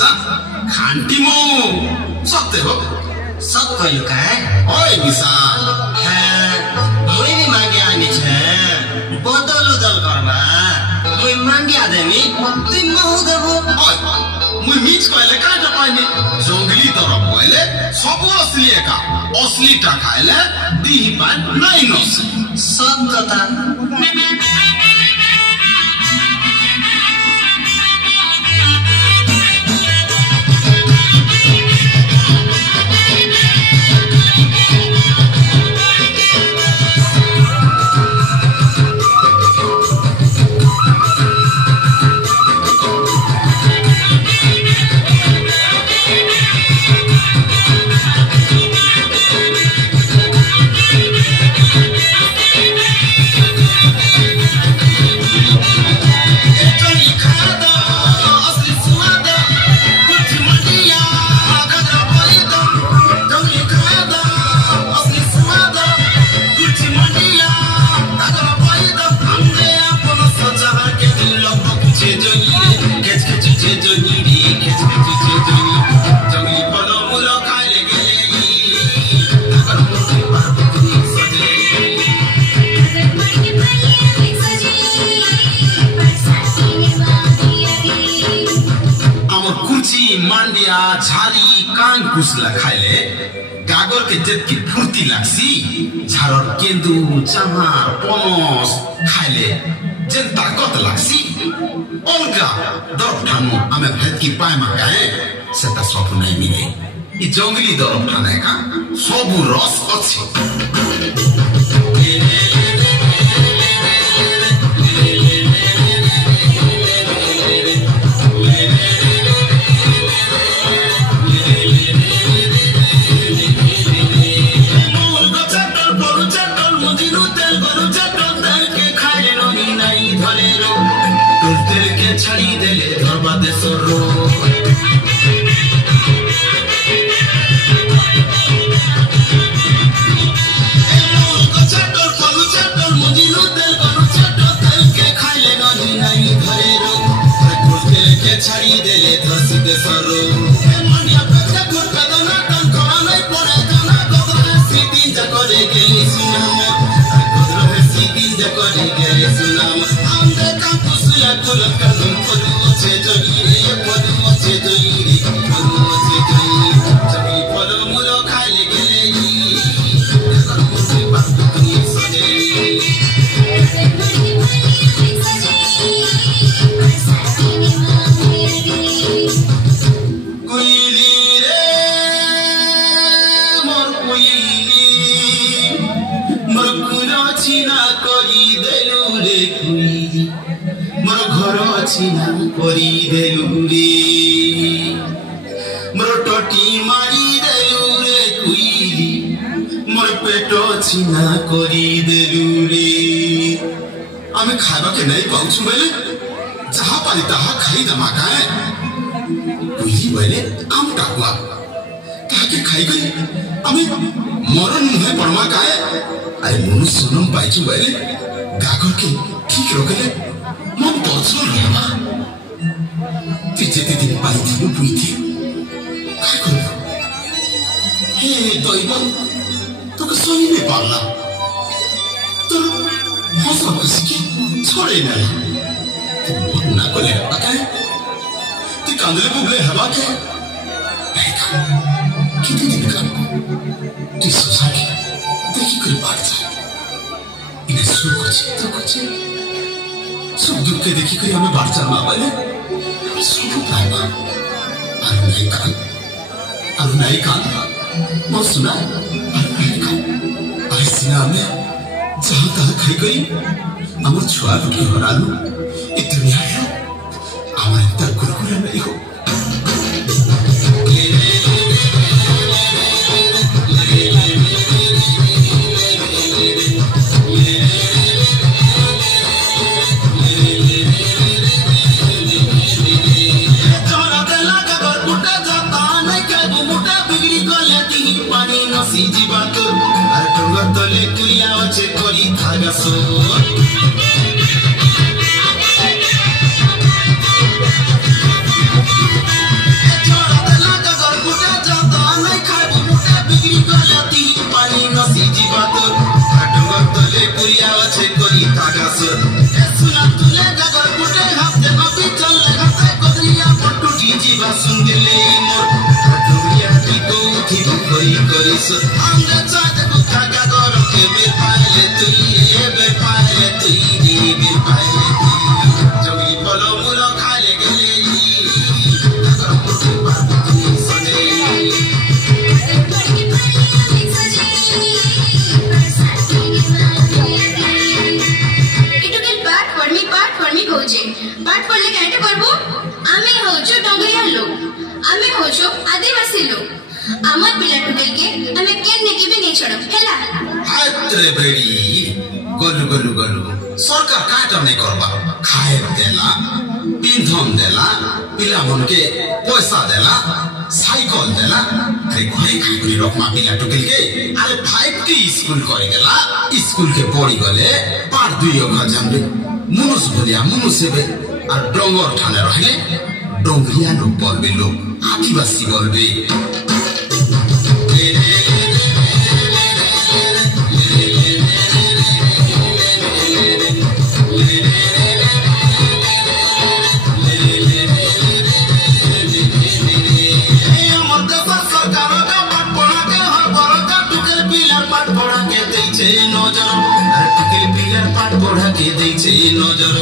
मिसा खान्टी मो सत्य हो सब कहियो काय ओए मिसा मैले मागे आनी छ बदल उदल करबा মই मांगे आदेनी तुम महुदा भो ओए मुई मिच कहिले काटा पाइने जंगली तरफ भइले सब असली टा खाइले दिही पान नै नसे सत्ता मांडिया झारी कान कुसला खाइले गागर के जेतकी फुर्ती लाग्सी झारर केन्दु चामार पनस खाइले जेन ताकत लाग्सी अलगा दरब ठानु आमे भेटकी पाएमा गाए सेता सबु नै मिले इ जंगली दरब ठानेका सबु रस अछि छड़ी देले धरबा दे सरो छड़ी देले धसी दे सरो मनिया पक्का को कदना कन कोने पड़े तना गोदरे सीधी जकरे गेली सुनाम गोदरे सीधी जकरे गेली सुनाम हम दे कांपुसला कुल कदम कोदो छे जोगिरे कोदो छे जोगिरे कोदो छे जोगिरे जबी पलो मुरो खाइले गेले कर मुझे बात तुनी सजे करी देलु रे मोर टटी मारी देलु रे कुइली मोर पेटो छिना करी देलु रे आमे खाबा के नै पाउँछु मैले जहाँ पानी तहाँ खाइ जमा खाए कुइली मैले आम टाकुआ ताके खाइ गई आमे मरण मुहे परमा खाए अरे मुनु सुनम पाइछु मैले गागर के ठीक रोकले मन पर्छ हेमा जेते दिन पाइथिनु बुइथियो काय गर्नु हे दैव तोके सही नै पाल्ला तर हँसा बसिकी छोडे नै तू मन्ना कोले पकाए ती कांदले बुबले हवा के किती दिन काम ती सोसाकी देखि कर बात जाए इने सुख छे सुख दुख के देखि कर हमें बात चलना पड़े सुख पामा अरुणाई कान मैं सुना अरुणाई कान आइसिना में जहाँ तहाँ खाई गई अमर छुआ रुकी हरालू इ दुनिया है अमर इंतर कुरकुरे नहीं हो बा सुन दिले मोर डोंगरिया की तो थी कोई करिस हमरा चाँद बुखा का गरम के बे पाले तुई बे पाले जोगी पलो मुलो खाले गेले अगर मुझे बात तुई सजे पाठ पढ़ले कैटे करबो आमे होचो डोंगरिया लोग आमे होचो आदिवासी लोग आमर पिला टुकेल के आमे केने के भी नहीं छोड़ो हेला हात्रे बेड़ी गलु सरकार काटा नहीं करबा खाए देला पिंधम देला पिला मन के पैसा देला साइकिल देला अरे घरे खाई रखमा पिला टुकेल के अरे 5टी स्कूल करे गेला स्कूल के पढ़ी गले पाठ 2 अक्षर जानबे मुनुस बोलिया मुनुसेबे और डोंगर ठाने रहले डोंगरिया लोग बोलबे लोग आदिवासी बोलबे पाठ पढ़ा के दै छै नजर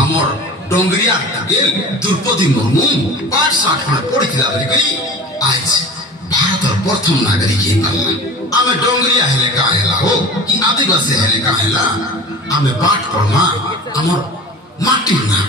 आमर डोंगरिया गेल द्रौपदी मुर्मू पाठ साठ पढ़ी आज भारत प्रथम नागरिक आमे डोंगरिया हेले का हेला हो कि आदिवासी हेले का हेला आमे पाठ पढ़मा आमर माटी ना